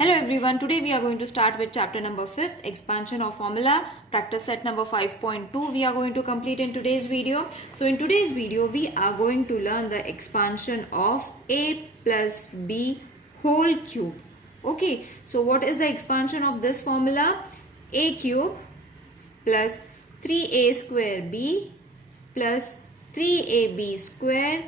Hello everyone, today we are going to start with chapter number 5, expansion of formula, practice set number 5.2 we are going to complete in today's video. So in today's video we are going to learn the expansion of a plus b whole cube. Okay, so what is the expansion of this formula? A cube plus 3a square b plus 3ab square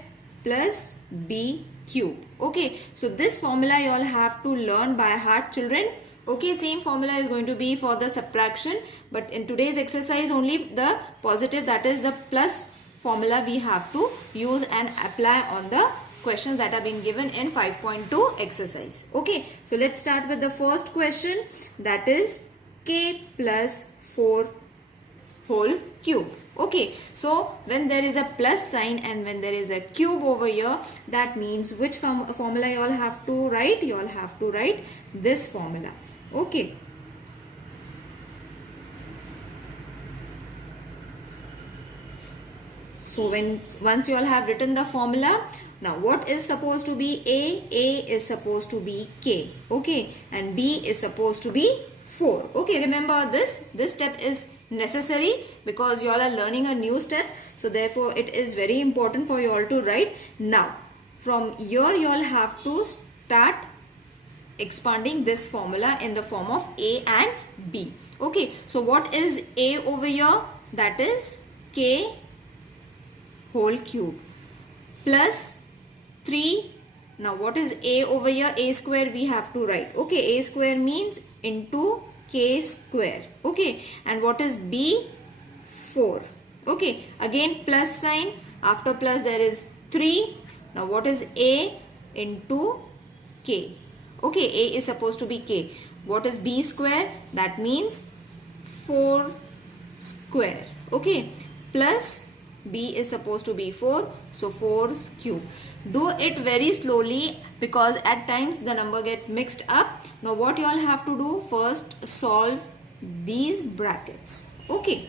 plus b cube. Okay, so this formula you all have to learn by heart, children. Okay, same formula is going to be for the subtraction, but in today's exercise only the positive, that is the plus formula, we have to use and apply on the questions that are being given in 5.2 exercise. Okay, so let's start with the first question, that is k plus 4 whole cube. Okay, so when there is a plus sign and when there is a cube over here, that means which formula you all have to write? You all have to write this formula. Okay. So once you all have written the formula, now what is supposed to be A? A is supposed to be K. Okay, and B is supposed to be 4. Okay, remember this step is necessary because you all are learning a new step, so therefore it is very important for you all to write. Now from here you all have to start expanding this formula in the form of A and B. Okay, so what is A over here? That is K whole cube plus 3. Now what is A over here? A square we have to write. Okay, A square means into K square. Okay, and what is B? 4. Okay, again plus sign, after plus there is 3. Now what is A? Into K. Okay, A is supposed to be K. What is B square? That means 4 square. Okay, plus B is supposed to be 4, so 4's cube. Do it very slowly because at times the number gets mixed up. Now what you all have to do, first solve these brackets. Okay,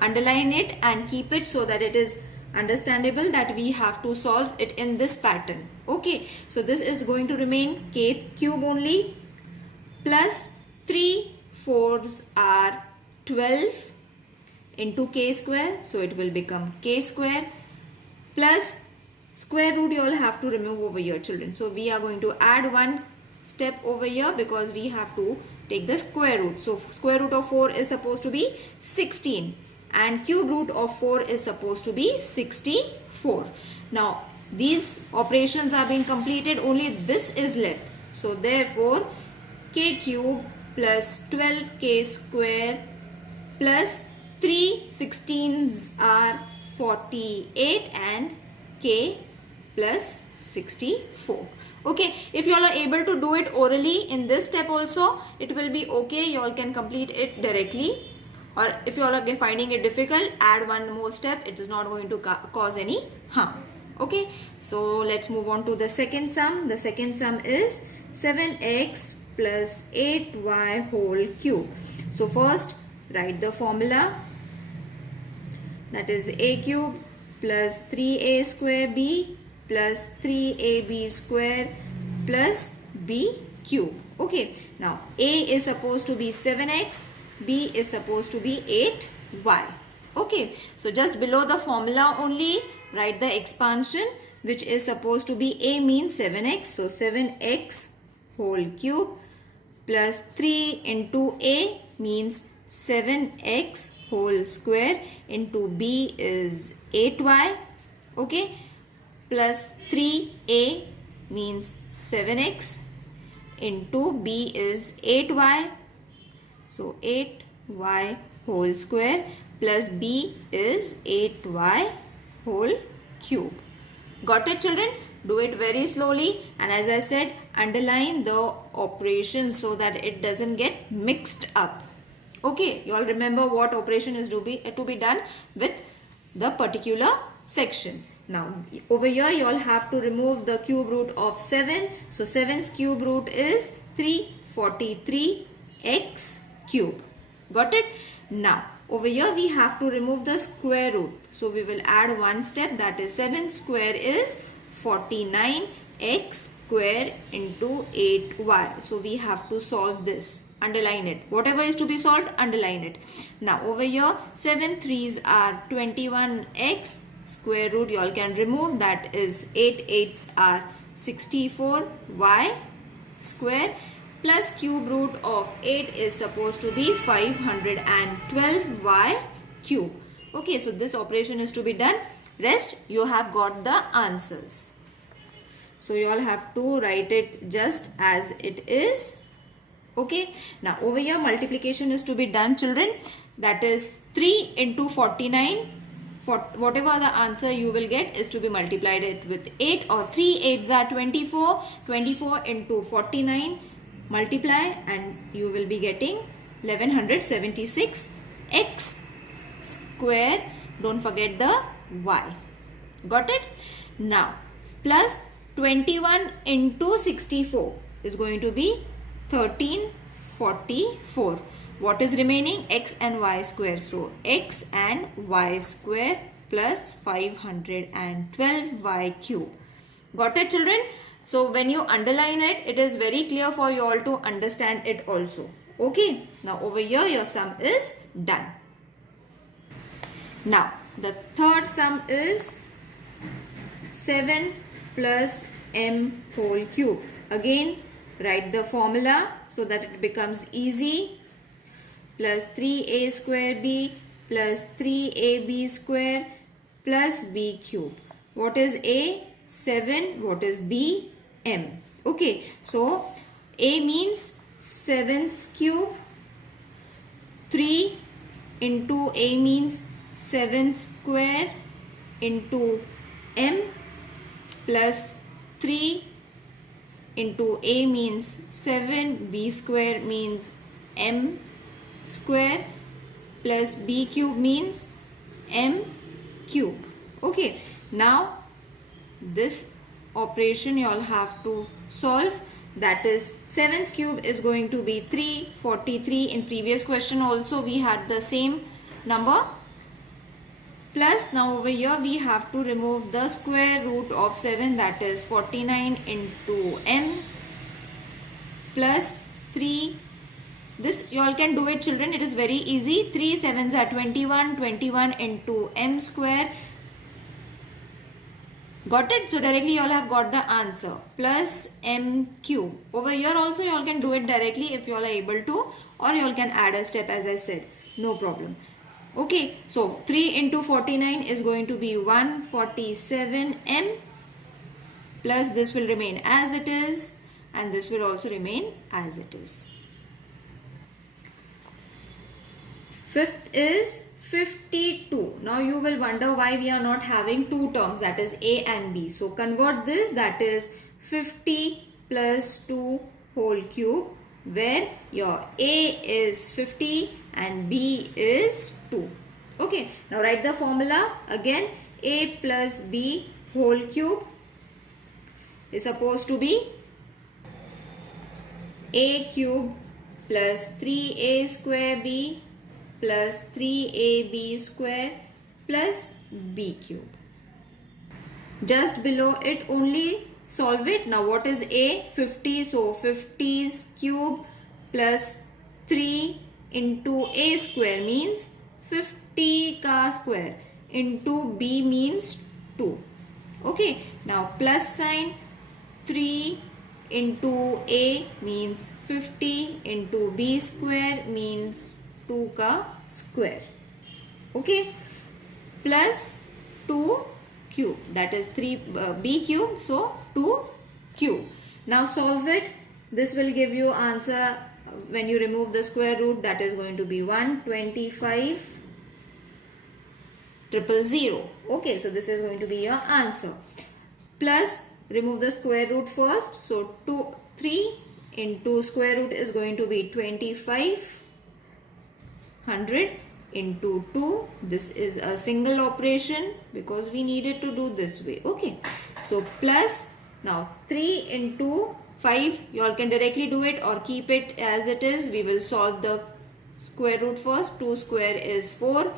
underline it and keep it so that it is understandable that we have to solve it in this pattern. Okay, so this is going to remain K cube only plus 3 4s are 12 into K square, so it will become K square plus square root you all have to remove over here, children. So we are going to add one step over here because we have to take the square root. So square root of 4 is supposed to be 16 and cube root of 4 is supposed to be 64. Now these operations are being completed, only this is left. So therefore K cube plus 12K square plus 3 16s are 48 and K plus 64. Okay, if you all are able to do it orally in this step also, it will be okay. You all can complete it directly, or if you all are finding it difficult, add one more step. It is not going to cause any harm. Okay, so let's move on to the second sum. The second sum is 7x plus 8y whole cube. So first write the formula, that is a cube plus 3a square b plus 3ab square plus b cube. Okay, now a is supposed to be 7x, b is supposed to be 8y. Okay, so just below the formula only write the expansion, which is supposed to be a means 7x, so 7x whole cube plus 3 into a means 7x whole square into b is 8y. Okay, plus 3a means 7x into b is 8y, so 8y whole square plus b is 8y whole cube. Got it, children? Do it very slowly, and as I said, underline the operations so that it doesn't get mixed up. Okay, you all remember what operation is to be done with the particular section. Now over here you all have to remove the cube root of 7. So 7's cube root is 343x cube. Got it? Now over here we have to remove the square root. So we will add one step, that is 7 square is 49x square into 8y. So we have to solve this. Underline it. Whatever is to be solved, underline it. Now over here, 7 3s are 21x. Square root you all can remove. That is 8 8s are 64y square. Plus cube root of 8 is supposed to be 512y cube. Okay, so this operation is to be done. Rest you have got the answers. So you all have to write it just as it is. Okay, now over here multiplication is to be done, children. That is 3 into 49. For whatever the answer you will get is to be multiplied it with 8, or 3 8s are 24. 24 into 49 multiply and you will be getting 1176 x square. Don't forget the y. Got it? Now plus 21 into 64 is going to be 1344. What is remaining? X and y square. So x and y square plus 512y cube. Got it, children? So when you underline it, it is very clear for you all to understand it also. Okay. Now over here your sum is done. Now the third sum is 7 plus m whole cube. Again write the formula so that it becomes easy. Plus 3a square b plus 3ab square plus b cube. What is a? 7. What is b? M. Okay, so a means 7's cube. 3 into a means 7 square into m plus 3 into a means 7, b square means m square plus b cube means m cube. Okay, now this operation you all have to solve. That is 7's cube is going to be 343. In previous question also we had the same number. Plus now over here we have to remove the square root of 7, that is 49 into m plus 3. This you all can do it, children. It is very easy. 3 7s are 21. 21 into m square. Got it? So directly you all have got the answer. Plus m cube. Over here also you all can do it directly if you all are able to, or you all can add a step as I said. No problem. Okay. So 3 into 49 is going to be 147 m, plus this will remain as it is and this will also remain as it is. Fifth is 52. Now you will wonder why we are not having two terms, that is a and b. So convert this, that is 50 plus 2 whole cube, where your a is 50 and b is 2. Okay, now write the formula again. A plus b whole cube is supposed to be a cube plus 3a square b plus 3ab square plus b cube. Just below it only solve it. Now what is a? 50. So 50's cube plus 3 into a square means 50 ka square into b means 2. Okay. Now plus sign, 3 into a means 50 into b square means 2 ka square. Okay, plus 2 cube, that is 3b cube, so 2 cube. Now solve it. This will give you answer when you remove the square root, that is going to be 125,000. Okay, so this is going to be your answer. Plus remove the square root first, so 3 into square root is going to be 2500 into 2. This is a single operation because we needed to do this way. Okay, so plus now 3 into 5, you all can directly do it or keep it as it is. We will solve the square root first. 2 square is 4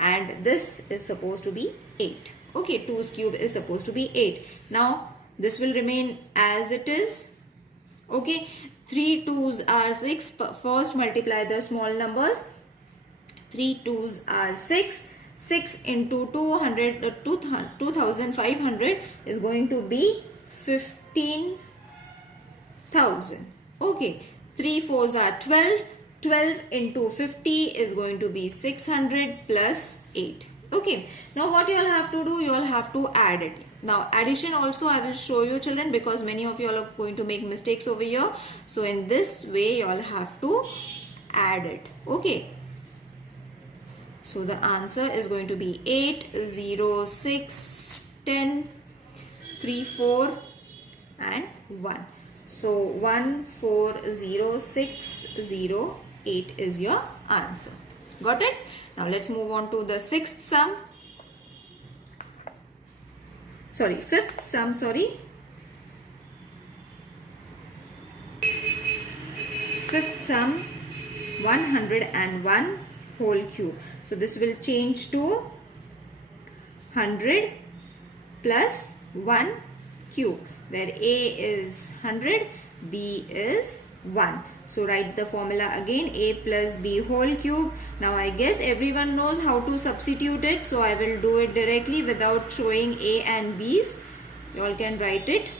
and this is supposed to be 8. Okay, 2's cube is supposed to be 8. Now this will remain as it is. Okay, 3 2s are 6. First multiply the small numbers. 3 2s are 6. 6 into 2500 is going to be 15,000. Okay, 3 4s are 12. 12 into 50 is going to be 600 plus 8. Okay, now what you all have to do, you all have to add it. Now addition also I will show you children, because many of you all are going to make mistakes over here. So in this way you all have to add it. Okay, so the answer is going to be 8 0 6 10 3 4 and 1. So 140,608 is your answer. Got it? Now let's move on to the fifth sum. Fifth sum, 101 whole cube. So this will change to 100 plus 1 cube, where A is 100, B is 1. So write the formula again, A plus B whole cube. Now I guess everyone knows how to substitute it, so I will do it directly without showing A and B's. You all can write it.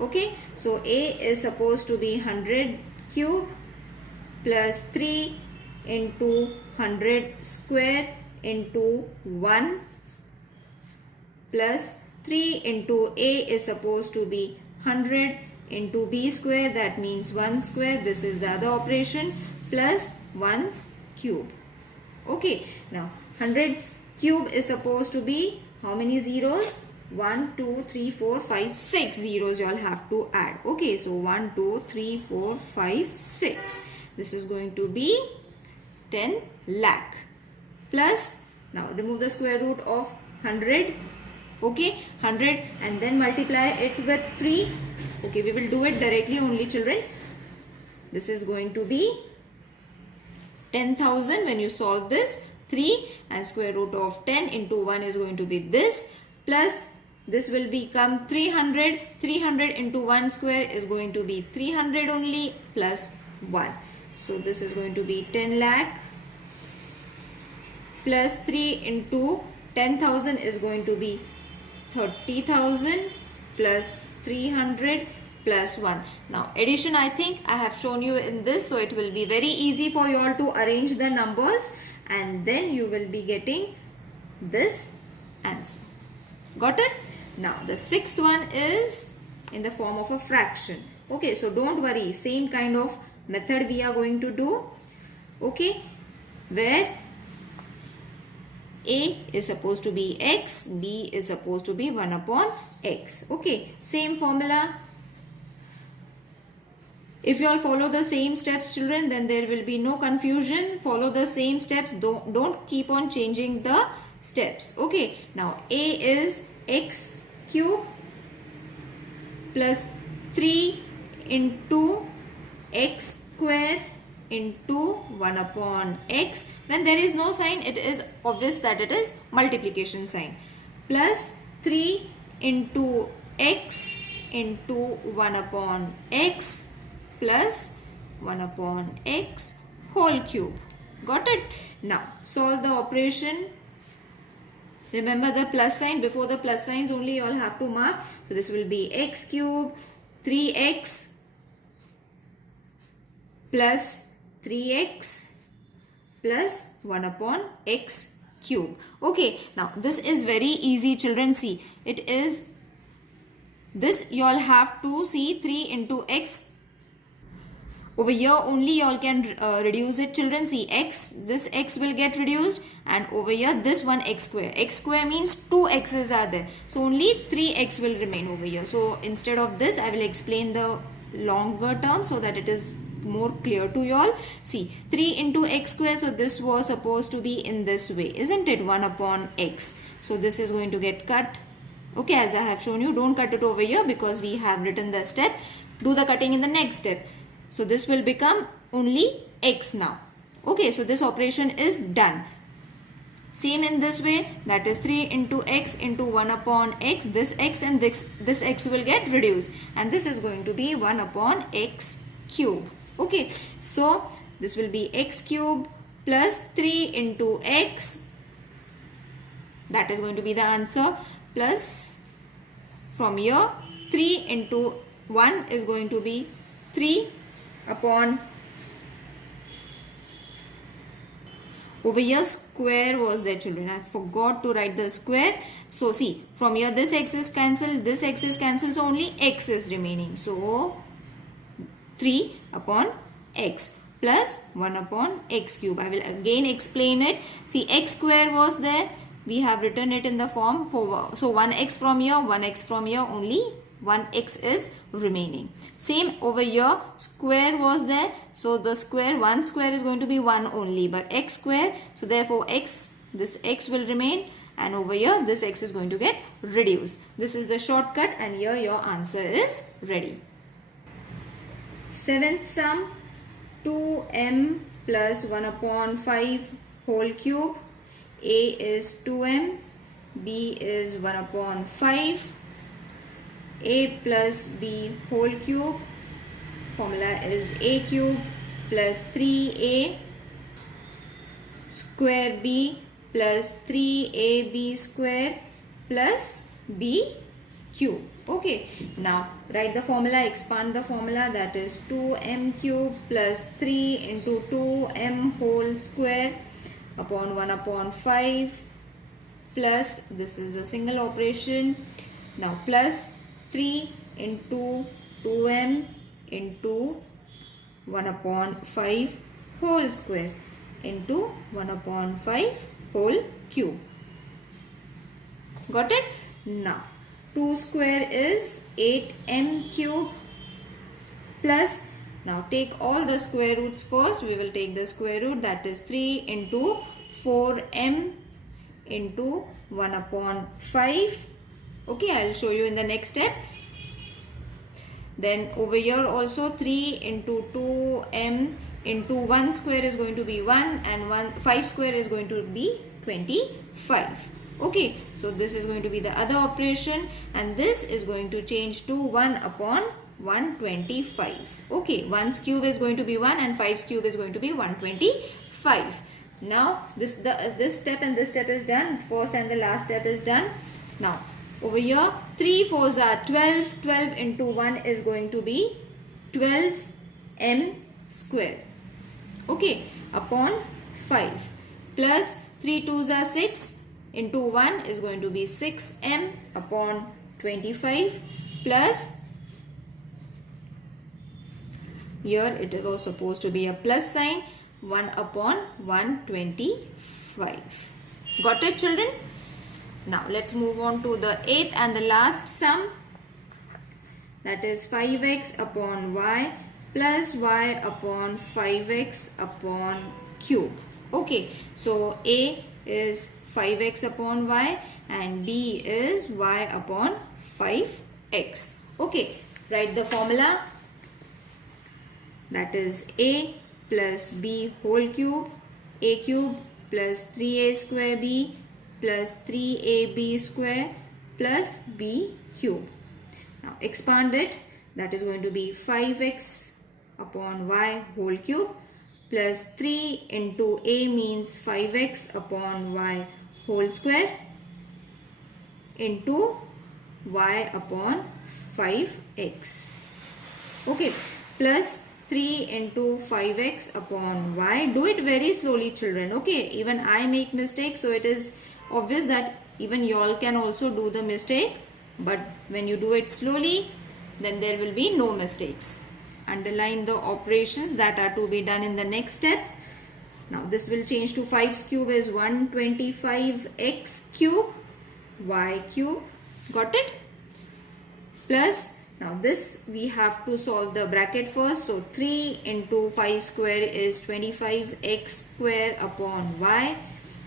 Okay, so A is supposed to be 100 cube plus 3 into 100 square into 1 plus 3 into A is supposed to be 100 into B square, that means 1 square, this is the other operation, plus 1's cube. Okay, now 100's cube is supposed to be how many zeros? 1 2 3 4 5 6 zeros you all have to add. Okay, so 1 2 3 4 5 6, this is going to be 10 lakh plus, now remove the square root of 100. Okay, 100 and then multiply it with 3. Okay, we will do it directly only children. This is going to be 10,000 when you solve this. 3 and square root of 10 into 1 is going to be this, plus this will become 300. 300 into 1 square is going to be 300 only, plus 1. So this is going to be 10 lakh plus 3 into 10,000 is going to be 30,000 plus 300 plus 1. Now addition I think I have shown you in this, so it will be very easy for you all to arrange the numbers and then you will be getting this answer. Got it? Now the sixth one is in the form of a fraction. Okay, so don't worry, same kind of method we are going to do. Okay, where A is supposed to be x, B is supposed to be 1 upon x. Okay, same formula. If you all follow the same steps children, then there will be no confusion. Follow the same steps, don't keep on changing the steps. Okay, now A is x cube plus 3 into x square into 1 upon x. When there is no sign, it is obvious that it is multiplication sign, plus 3 into x into 1 upon x plus 1 upon x whole cube. Got it? Now solve the operation. Remember the plus sign. Before the plus signs only you all have to mark. So this will be x cube 3x plus 3x plus 1 upon x cube. Okay, now this is very easy children. See, it is this, you all have to see 3 into x. Over here only you all can reduce it children. See, x, this x will get reduced, and over here this one x square. X square means 2 x's are there. So only 3x will remain over here. So instead of this I will explain the longer term so that it is more clear to you all. See, 3 into x square, so this was supposed to be in this way, isn't it? 1 upon x. So this is going to get cut. Okay, as I have shown you, don't cut it over here because we have written the step. Do the cutting in the next step. So this will become only x now. Okay, so this operation is done. Same in this way, that is 3 into x into 1 upon x. This x and this x will get reduced, and this is going to be 1 upon x cube. Okay, so this will be x cube plus 3 into x. That is going to be the answer. Plus from here 3 into 1 is going to be 3 upon, over here square was there children, I forgot to write the square. So see, from here this x is cancelled, this x is cancelled, so only x is remaining. So 3 upon x plus 1 upon x cube. I will again explain it. See, x square was there, we have written it in the form for, so 1x from here, 1x from here, only 1x is remaining. Same over here, square was there, so the square, 1 square is going to be 1 only, but x square, so therefore x, this x will remain, and over here this x is going to get reduced. This is the shortcut, and here your answer is ready. Seventh sum, 2m plus 1 upon 5 whole cube. A is 2m, b is 1 upon 5, a plus b whole cube, formula is a cube plus 3a square b plus 3ab square plus b cube. Okay, now write the formula, expand the formula, that is 2m cube plus 3 into 2m whole square upon 1 upon 5 plus, this is a single operation, now plus 3 into 2m into 1 upon 5 whole square into 1 upon 5 whole cube. Got it? Now 2 square is 8m cube plus, now take all the square roots first. We will take the square root, that is 3 into 4m into 1 upon 5. Okay, I will show you in the next step. Then over here also 3 into 2m into 1 square is going to be 1, and 5 square is going to be 25. Okay, so this is going to be the other operation, and this is going to change to 1 upon 125. Okay, 1's cube is going to be 1 and 5's cube is going to be 125. Now this step and this step is done. First and the last step is done. Now over here 3 4s are 12. 12 into 1 is going to be 12m square. Okay, upon 5 plus 3 2s are 6 into 1 is going to be 6m upon 25 plus, here it was supposed to be a plus sign, 1 upon 125. Got it children? Now let's move on to the 8th and the last sum, that is 5x upon y plus y upon 5x upon cube. Okay, so A is 5x upon y and b is y upon 5x. Okay, write the formula, that is a plus b whole cube, a cube plus 3a square b plus 3ab square plus b cube. Now expand it, that is going to be 5x upon y whole cube plus 3 into a means 5x upon y whole square into y upon 5x. Okay, plus 3 into 5x upon y. Do it very slowly children. Okay, even I make mistakes, so it is obvious that even you all can also do the mistake, but when you do it slowly, then there will be no mistakes. Underline the operations that are to be done in the next step. Now this will change to 5's cube is 125x cube, y cube. Got it? Plus, now this we have to solve the bracket first. So 3 into 5 square is 25x square upon y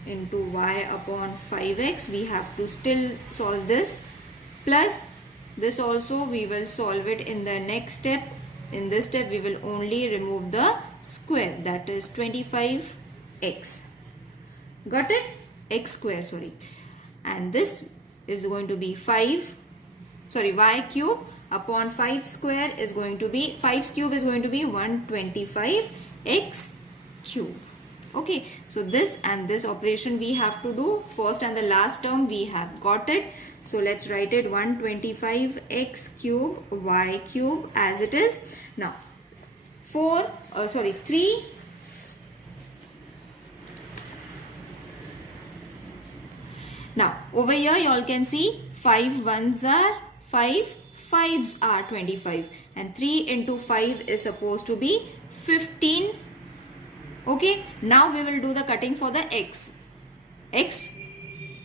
into y upon 5x. We have to still solve this. Plus this also we will solve it in the next step. In this step we will only remove the square, that is 25x. Got it? x square, sorry, and this is going to be y cube upon 5 square is going to be 5's cube is going to be 125 x cube. Okay, so this and this operation we have to do. First and the last term we have got it. So let's write it 125 x cube y cube as it is. Now 3. Now over here you all can see 5 ones are 5, 5's are 25, and 3 into 5 is supposed to be 15. Okay, now we will do the cutting for the x,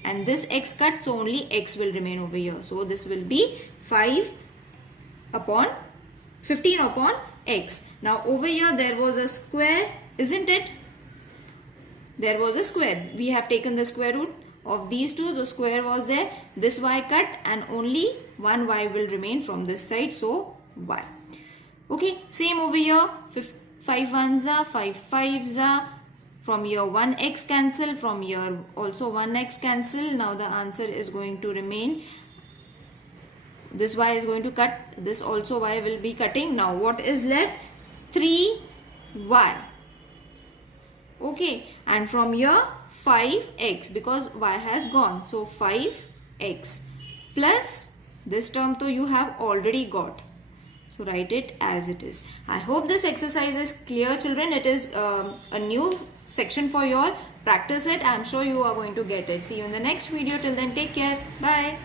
and this x cut, so only x will remain over here. So this will be 15 upon x. Now over here there was a square, isn't it? There was a square. We have taken the square root of these two. The square was there. This y cut, and only one y will remain from this side. So y. Okay, same over here. 5 ones are 5 5's are. From here 1x cancel. From here also 1x cancel. Now the answer is going to remain. This y is going to cut. This also y will be cutting. Now what is left? 3y. Okay, and from here 5x, because y has gone. So 5x plus this term to you have already got. So write it as it is. I hope this exercise is clear, children. It is a new section for you all. Practice it. I am sure you are going to get it. See you in the next video. Till then, take care. Bye.